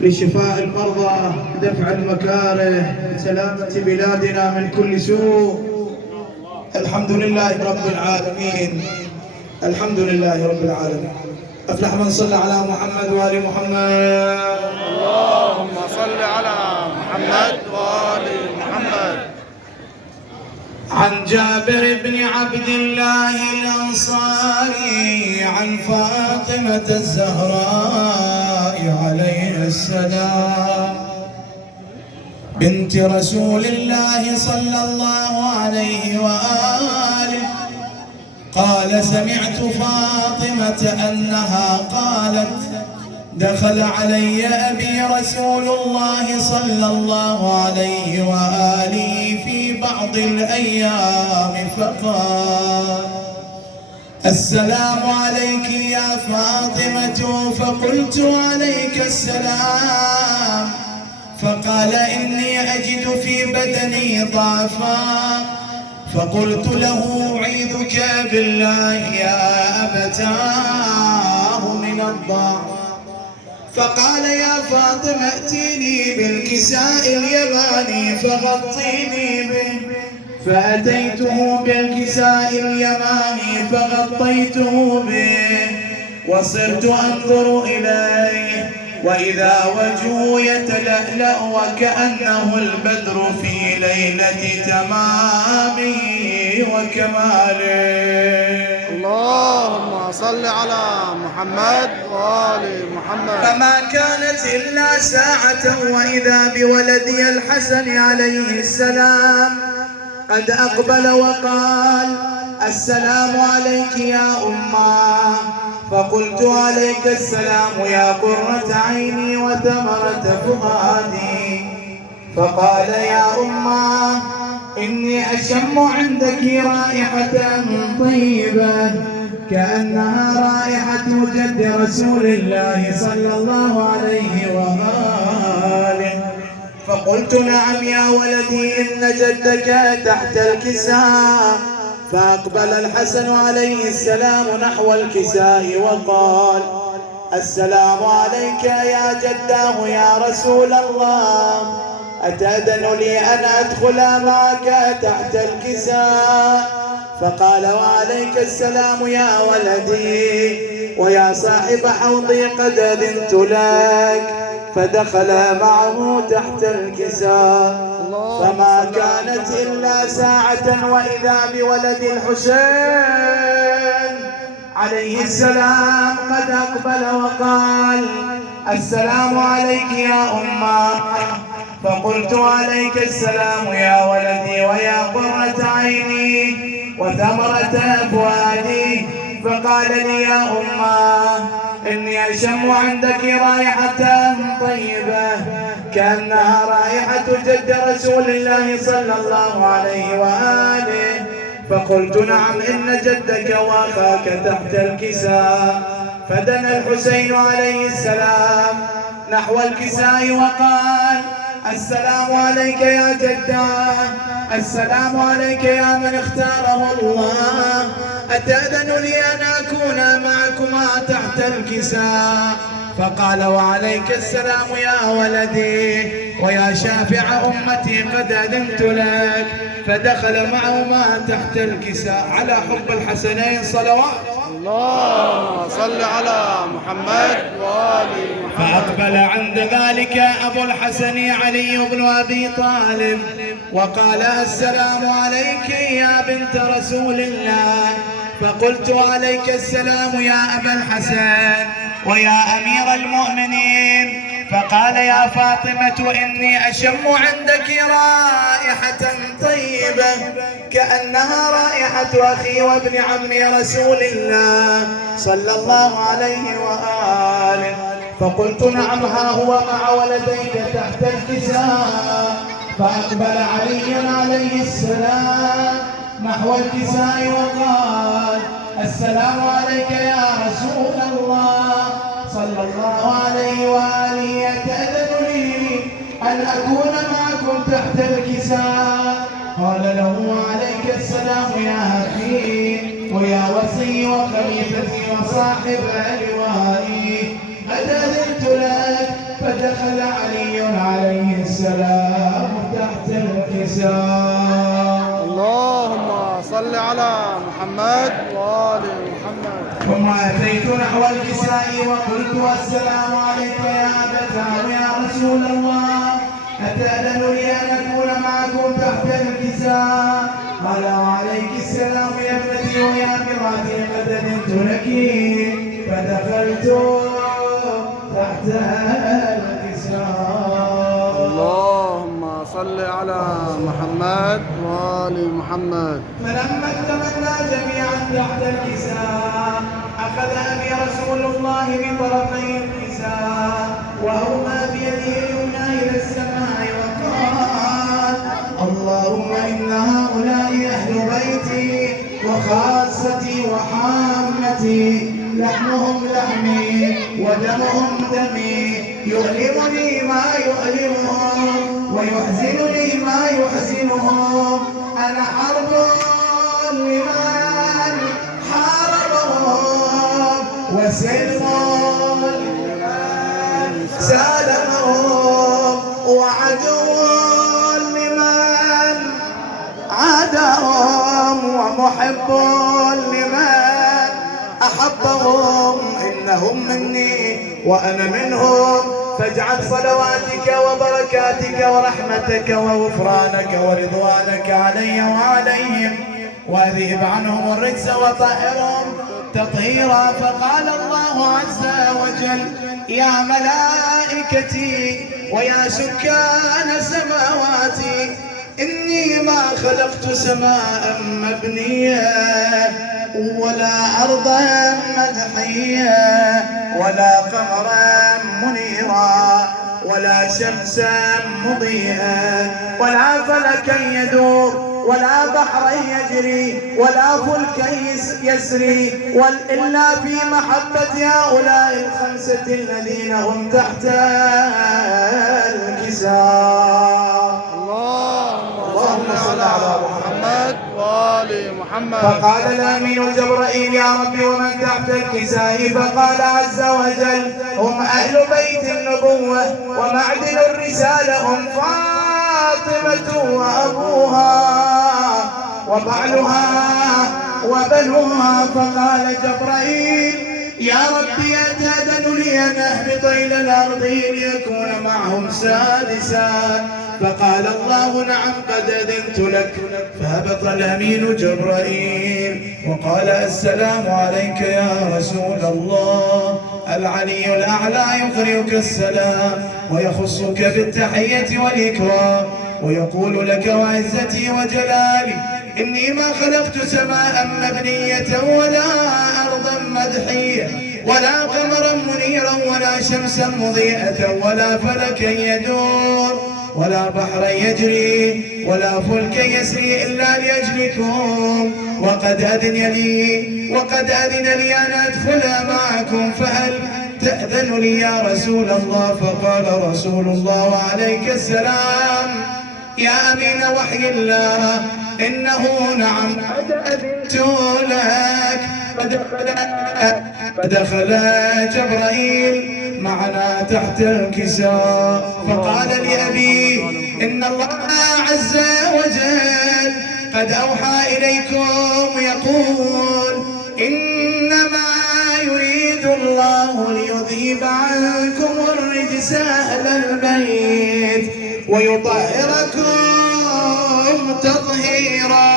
لشفاء المرضى، دفع المكاره، لسلامة بلادنا من كل سوء. الحمد لله رب العالمين، الحمد لله رب العالمين. أفلح من صلى على محمد وآل محمد. اللهم صل على محمد وآل محمد. عن جابر بن عبد الله الأنصاري عن فاطمة الزهراء عليه السلام بنت رسول الله صلى الله عليه وآله قال: سمعت فاطمة أنها قالت: دخل علي أبي رسول الله صلى الله عليه وآله في بعض الأيام فقال: السلام عليك يا فاطمة. فقلت: عليك السلام. فقال: إني أجد في بدني ضعفا. فقلت له: أعيذك بالله يا أبتاه من الضعف. فقال: يا فاطمة ائتيني بالكساء اليماني فغطيني به. فأتيته بالكساء اليماني فغطيته به، وصرت أنظر إليه وإذا وجهه يتلألأ وكأنه البدر في ليلة تمامه وكماله. اللهم صل على محمد وآل محمد. فما كانت إلا ساعة وإذا بولدي الحسن عليه السلام قد أقبل وقال: السلام عليك يا أمه. فقلت: عليك السلام يا قرة عيني وثمرة فؤادي. فقال: يا أمه، إني أشم عندك رائحة طيبة كأنها رائحة جد رسول الله صلى الله عليه وآله. فقلت: نعم يا ولدي، إن جدك تحت الكساء. فأقبل الحسن عليه السلام نحو الكساء وقال: السلام عليك يا جداه يا رسول الله، أتأذن لي أن أدخل معك تحت الكساء؟ فقال: وعليك السلام يا ولدي، ويا صاحب حوضي قد أذنت لك. فدخل معه تحت الكساء. فما كانت إلا ساعة وإذا بولد الحسين عليه السلام قد أقبل وقال: السلام عليك يا أمه. فقلت: عليك السلام يا ولدي، ويا قرة عيني وثمرة فؤادي. فقال لي: يا أمه، إني أشم عندك رائحة طيبة كأنها رائحة جد رسول الله صلى الله عليه وآله. فقلت: نعم، إن جدك وأخاك تحت الكساء. فدنا الحسين عليه السلام نحو الكساء وقال: السلام عليك يا جداه، السلام عليك يا من اختاره الله، أتأذن لي أن أكون معكما تحت الكساء؟ فقال: وعليك السلام يا ولدي، ويا شافع أمتي قد أذنت لك. فدخل معهما تحت الكساء. على حب الحسنين صلوات. اللهم صل على محمد وآل محمد. فأقبل عند ذلك أبو الحسن علي بن أبي طالب وقال: السلام عليك يا بنت رسول الله. فقلت: عليك السلام يا أبا الحسن ويا أمير المؤمنين. فقال: يا فاطمة، إني أشم عندك رائحة طيبة كأنها رائحة أخي وابن عمي رسول الله صلى الله عليه وآله. فقلت: نعم، ها هو مع ولديك تحت الكساء. فأقبل علي عليه السلام نحو الكساء وقال: السلام عليك يا رسول الله صلى الله عليه وآله، أتأذن لي أن أكون معكم تحت الكساء؟ قال له: عليك السلام يا أخي، ويا وصي وخليفتي وصاحب لوائي، قد أذنت لك. فدخل والسلام تحت الكساء. اللهم صل على محمد وآل محمد. ثم أتيت نحو الكساء وقلت السلام عليك يا أبتاه يا رسول الله، أتأذن لي أن أكون معكم تحت الكساء؟ قال وعليك السلام يا ابنتي ويا مراتي، قد أذنت لك. فدخلت تحت الكساء. اللهم صل على محمد وآل محمد. فلما اكتملنا جميعا تحت الكساء أخذ أبي رسول الله بطرفي الكساء وأومى بيده اليمنى إلى السماء وقال: اللهم إن هؤلاء أهل بيتي وخاصتي وحامتي، لحمهم لحمي ودمهم دمي، يؤلمني ما يؤلمهم ويحزنني ما يحزنهم. أنا حرب لمن حاربهم وسلم لمن سالمهم، وعدو لمن عادهم، ومحب لمن أحبهم. إنهم مني وأنا منهم، فاجعل صلواتك وبركاتك ورحمتك وغفرانك ورضوانك علي وعليهم، واذهب عنهم الرجس وطهرهم تطهيرا. فقال الله عز وجل: يا ملائكتي ويا سكان سماواتي، إني ما خلقت سماء مبنية ولا أرضا مدحية ولا قمرا منيرا ولا شمسا مضيئا ولا فلكا يدور ولا بحرا يجري ولا فلكا يسري، إلا في محبة هؤلاء الخمسة الذين هم تحت الكساء. اللهم صل على محمد وآل محمد. فقال الأمين جبرائيل: يا رب ومن تحت الكساء؟ فقال عز وجل: هم أهل بيت النبوة ومعدن الرسالة، هم فاطمة وأبوها وبعلها وبنوها. فقال جبرائيل: يا ربي أتأذن لي أن أهبط إلى الأرض ليكون معهم سادسا؟ فقال الله: نعم قد أذنت لك. فهبط الأمين جبرائيل وقال: السلام عليك يا رسول الله. العلي الأعلى يقرئك السلام ويخصك بالتحية والإكرام ويقول لك: وعزتي وجلالي إني ما خلقت سماء مبنية ولا أرضا مدحية ولا قمرا منيرا ولا شمسا مضيئة ولا فلكا يدور ولا بحرا يجري ولا فلكا يسري إلا لأجلكم، وقد أذن لي أن أدخل معكم، فهل تأذن لي يا رسول الله؟ فقال رسول الله عليك السلام: يا أمين وحي الله، إنه نعم قد أذنت لك. فدخل جبرائيل معنا تحت الكساء فقال لأبي: إن الله عز وجل قد أوحى إليكم يقول: إنما يريد الله ليذهب عنكم الرجس أهل البيت ويطهركم تطهيرا.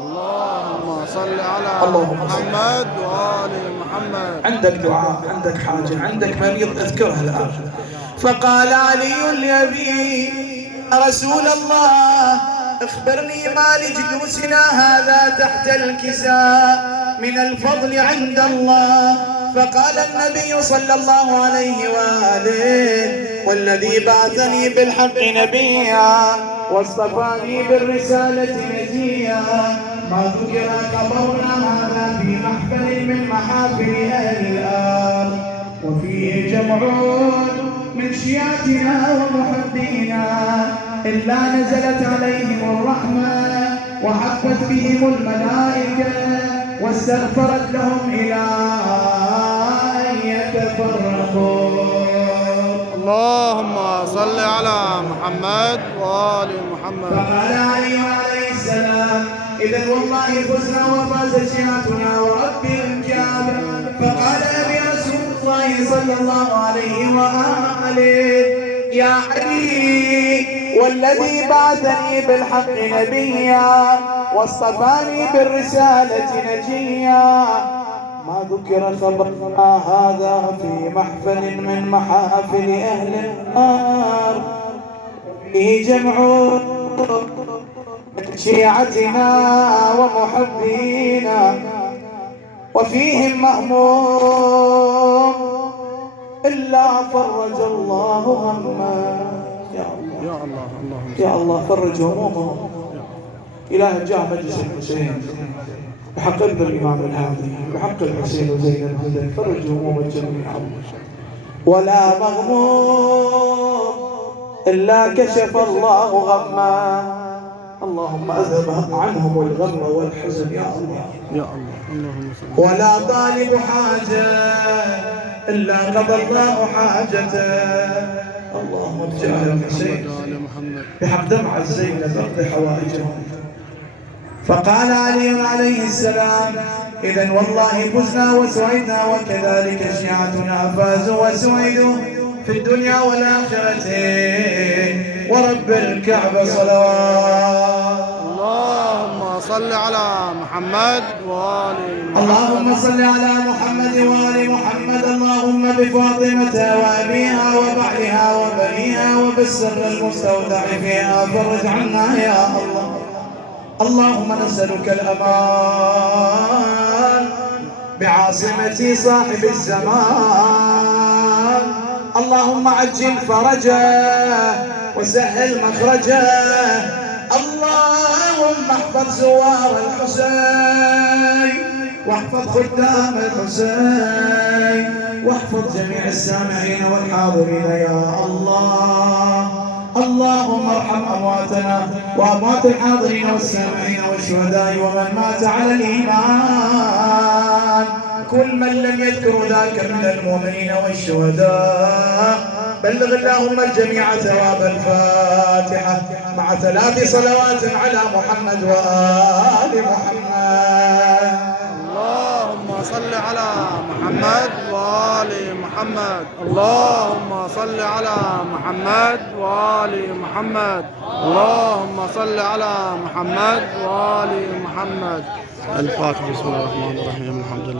اللهم صل على محمد وآل محمد. عندك دعاء، عندك حاجة، عندك مريض، اذكرها الآن. فقال علي لأبي: رسول الله، اخبرني ما لجلوسنا هذا تحت الكساء من الفضل عند الله. فقال النبي صلى الله عليه وآله: والذي بعثني بالحق نبيا واصطفاني بالرسالة نجيا، ما ذكر خبرنا هذا في محفل من محافل أهل الأرض، وفيه جمعون من شيعتنا ومحبينا، إلا نزلت عليهم الرحمة وحفت بهم الملائكة واستغفرت لهم إلى أن يتفرقوا. اللهم صل على محمد وآل محمد. فقال علي عليه السلام: إذا والله فزنا وفازت شيعتنا ورب الكعبة. فقال أبي رسول الله صلى الله عليه وآله: يا علي، والذي بعثني بالحق نبيا واصطفاني بالرسالة نجيا، ما ذكر خبرنا هذا في محفل من محافل أهل النار، فيه جمع من شيعتنا ومحبينا، وفيهم مهموم إلا فرج الله همه. يا الله يا الله، اللهم يا الله فرج همومهم. إله جاه مجلس الحسين بحق ابن الإمام الهادي بحق الحسين وزينب الهدى، فرج هموم الجميع. ولا مغموم إلا كشف الله غمه، اللهم أذهب عنهم الغم والحزن يا الله. يا الله، اللهم صل. ولا طالب حاجة إلا قضى الله حاجته، اللهم بجاه الحسين وآل محمد. بحق دمعة زينب اقض حوائجهم. فقال علي عليه السلام: إذا والله فزنا وسعدنا، وكذلك شيعتنا فازوا وسعدوا في الدنيا والآخرة، ورب الكعبة صلوات. اللهم صل على محمد وآل محمد. اللهم صل على محمد وآل محمد. اللهم بفاطمة وأبيها وبعلها وبنيها وبالسر المستودع فيها فرج عنا يا الله. اللهم نسألك الأمان بعاصمة صاحب الزمان، اللهم عجل فرجه وسهل مخرجه. اللهم احفظ زوار الحسين، واحفظ خدام الحسين، واحفظ جميع السامعين والحاضرين يا الله. اللهم ارحم أمواتنا وأموات الحاضرين والسامعين والشهداء ومن مات على الإيمان، كل من لم يذكر ذاك من المؤمنين والشهداء. بلغ اللهم الجميع ثواب الفاتحة مع 3 صلوات على محمد وآل محمد. اللهم صل على محمد وآل محمد. اللهم صل على محمد وآل محمد. اللهم صل على محمد وآل محمد. الفاتحة. بسم الله الرحمن الرحيم. الحمد لله.